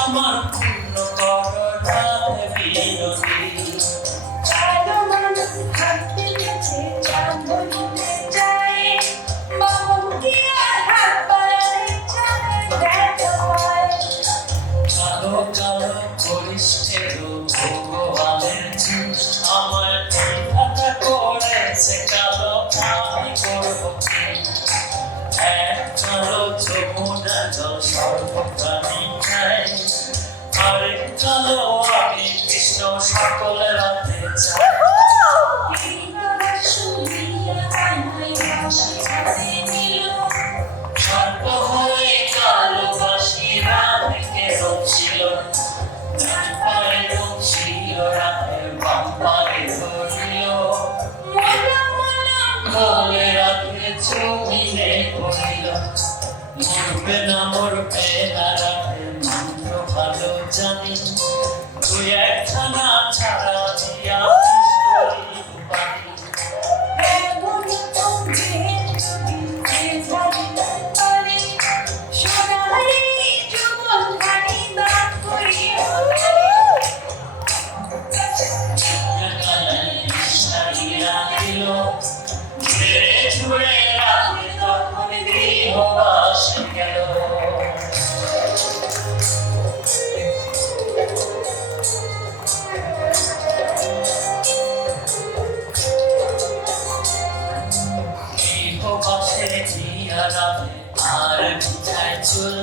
আমার পূর্ণ করোনাতে বিরতি কালো কালো পরিষ্ঠের ভগবানের আমার চিন্তা করেছে কালো আমি করবো এক কালো যমুনা জল সর্বপ্রাণী খাই আরেক কালো আমি কৃষ্ণ সকলের হাতে চাই সর্ব হয়ে কালো বাসিরা থেকে রচ্ছিল ডানপায়ে রচ্ছিল রাতে বামপায়ে ধরিল বলে রাতে জমিনে পড়িল মরবে না রাতে মন্ত্র ভালো জানি তুই একখানা ছাড়া দিয়া আর বিছায় চুল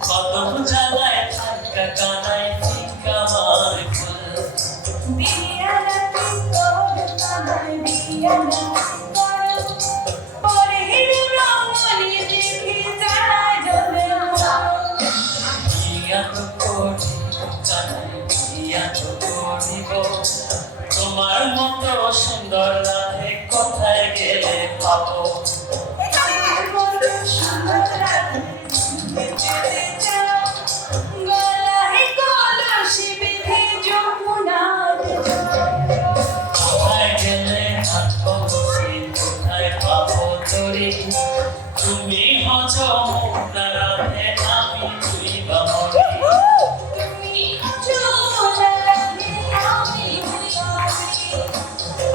কদম জ্বালায় থাকা কানায় ফিকা মার ফুল তোমার মতো সুন্দর রাধে কোথায় গেলে পাবো তুমি হজ রাধে আমি তুই বামরি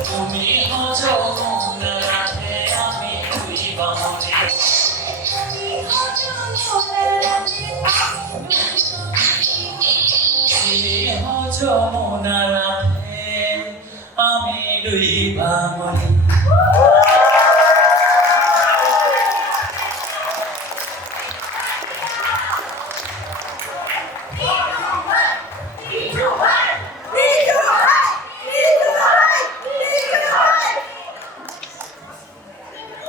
তুমি হজ রাধে আমি তুই বামরি হজ রাধে আমি তুই বামরি